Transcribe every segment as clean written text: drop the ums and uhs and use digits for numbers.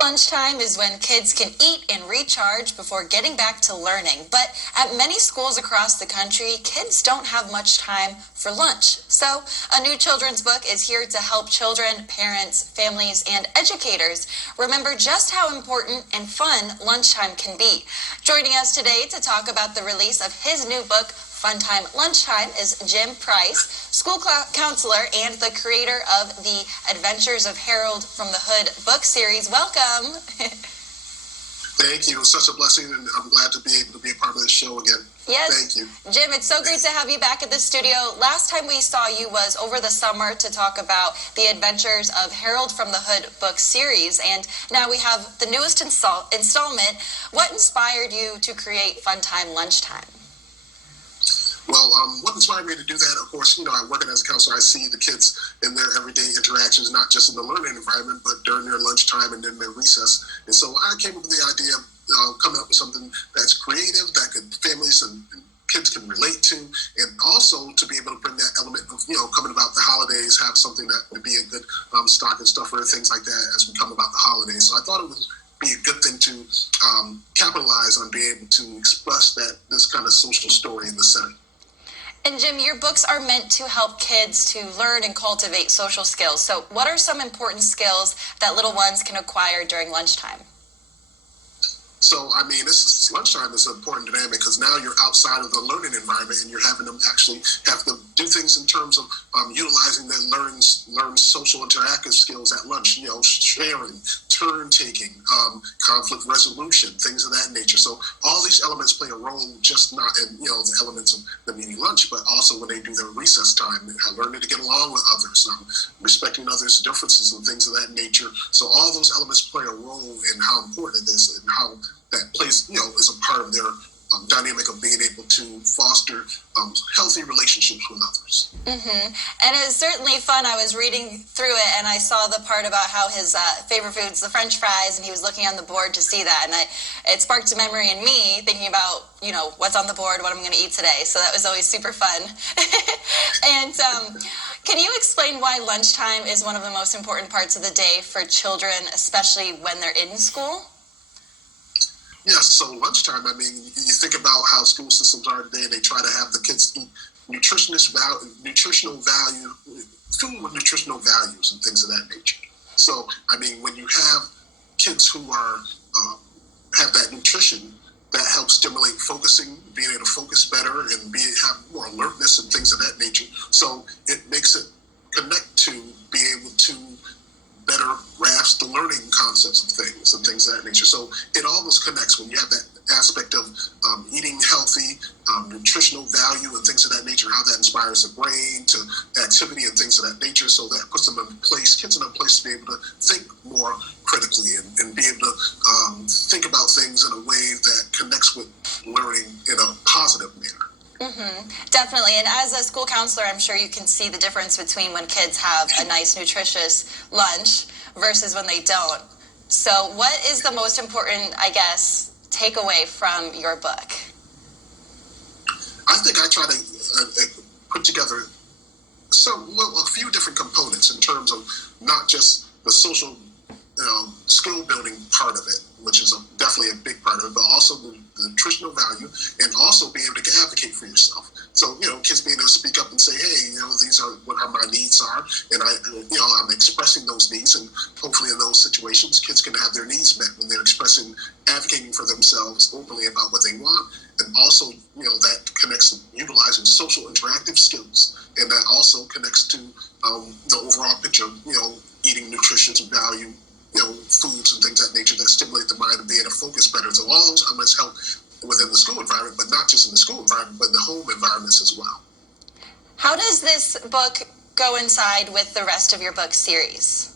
Lunchtime is when kids can eat and recharge before getting back to learning. But at many schools across the country, kids don't have much time for lunch. So a new children's book is here to help children, parents, families, and educators remember just how important and fun lunchtime can be. Joining us today to talk about the release of his new book, Fun Time Lunchtime, is Jim Price, school counselor and the creator of the Adventures of Harold from the Hood book series. Welcome. Thank you. It's such a blessing, and I'm glad to be able to be a part of this show again. Yes. Thank you. Jim, it's so great to have you back at the studio. Last time we saw you was over the summer to talk about the Adventures of Harold from the Hood book series, and now we have the newest installment. What inspired you to create Fun Time Lunchtime? Well, what inspired me to do that, of course, I working as a counselor, I see the kids in their everyday interactions, not just in the learning environment, but during their lunchtime and then their recess. And so I came up with the idea of coming up with something that's creative, that families and kids can relate to, and also to be able to bring that element of, coming about the holidays, have something that would be a good stocking stuffer, things like that as we come about the holidays. So I thought it would be a good thing to capitalize on being able to express this kind of social story in the setting. And Jim, your books are meant to help kids to learn and cultivate social skills. So what are some important skills that little ones can acquire during lunchtime? So, lunchtime is an important dynamic because now you're outside of the learning environment and you're having them actually have to do things in terms of utilizing their learn social interactive skills at lunch, sharing, turn taking, conflict resolution, things of that nature. So all these elements play a role, just not in, the elements of the mini lunch, but also when they do their recess time, learning to get along with others, respecting others' differences and things of that nature. So all those elements play a role in how important it is and how that plays, is a part of their dynamic of being able to foster healthy relationships with others. Mm-hmm. And it was certainly fun. I was reading through it and I saw the part about how his favorite food's the French fries, and he was looking on the board to see that. And it sparked a memory in me thinking about, what's on the board, what I'm going to eat today. So that was always super fun. And can you explain why lunchtime is one of the most important parts of the day for children, especially when they're in school? Yes, so lunchtime, you think about how school systems are today, and they try to have the kids eat nutritional value, food with nutritional values and things of that nature. So, when you have kids who are have that nutrition, that helps stimulate focusing, being able to focus better, and have more alertness and things of that nature. So it makes it connect to be able to better grasp the learning concepts of things and things of that nature. So it almost connects when you have that aspect of eating healthy, nutritional value and things of that nature, how that inspires the brain to activity and things of that nature. So that puts them in place, kids in a place to be able to think more critically and be able to think about things in a way that connects with learning in a positive manner. Mm-hmm. Definitely. And as a school counselor, I'm sure you can see the difference between when kids have a nice, nutritious lunch versus when they don't. So what is the most important, takeaway from your book? I think I try to put together a few different components in terms of not just the social skill building part of it, which is definitely a big part of it, but also the nutritional value, and also being able to advocate for yourself. So, kids being able to speak up and say, hey, these are what my needs are, and I'm expressing those needs, and hopefully in those situations, kids can have their needs met when they're advocating for themselves openly about what they want, and also, that connects to utilizing social interactive skills, and that also connects to the overall picture of, eating nutritious value, foods and things of that nature that stimulate the mind and be able to focus better. So all those elements help within the school environment, but not just in the school environment, but in the home environments as well. How does this book coincide with the rest of your book series?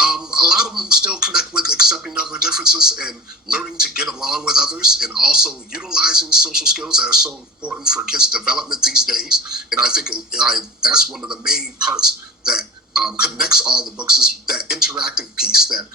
A lot of them still connect with accepting other differences and learning to get along with others, and also utilizing social skills that are so important for kids' development these days. And I think that's one of the main parts that connects all the books, is that interactive piece, that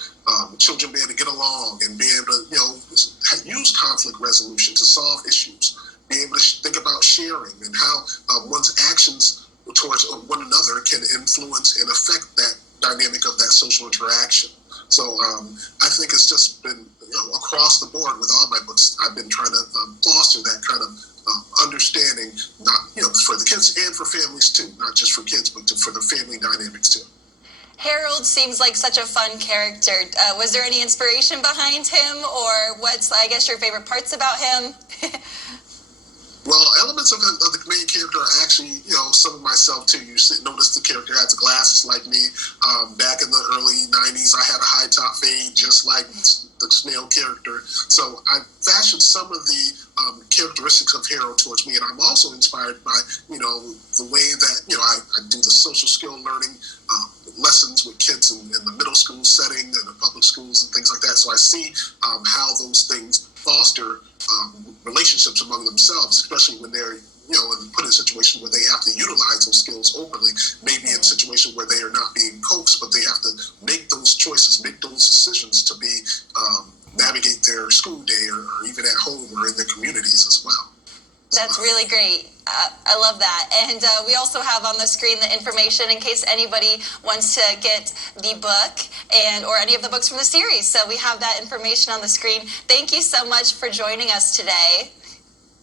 children be able to get along and be able to use conflict resolution to solve issues, be able to think about sharing and how one's actions towards one another can influence and affect that dynamic of that social interaction. So I think it's just been across the board with all my books. I've been trying to foster that kind of understanding, not for the kids and for families too, not just for kids, but for the family dynamics too. Harold seems like such a fun character. Was there any inspiration behind him, or what's, I guess, your favorite parts about him? Well, elements of the main character are actually, some of myself too. You notice the character has glasses like me. Back in the early 90s, I had a high top fade just like the snail character. So I fashioned some of the characteristics of Harold towards me. And I'm also inspired by, the way that, I do the social skill learning lessons with kids in the middle school setting and the public schools and things like that. So I see how those things foster relationships among themselves, especially when they're put in a situation where they have to utilize those skills openly, maybe in a situation where they are not being coaxed, but they have to make those choices, make those decisions to be navigate their school day or even at home or in their communities as well. That's really great. I love that. And we also have on the screen the information in case anybody wants to get the book or any of the books from the series. So we have that information on the screen. Thank you so much for joining us today.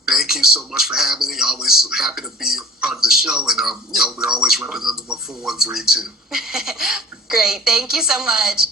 Thank you so much for having me. Always happy to be a part of the show. And, we're always representing the 413 too. Great. Thank you so much.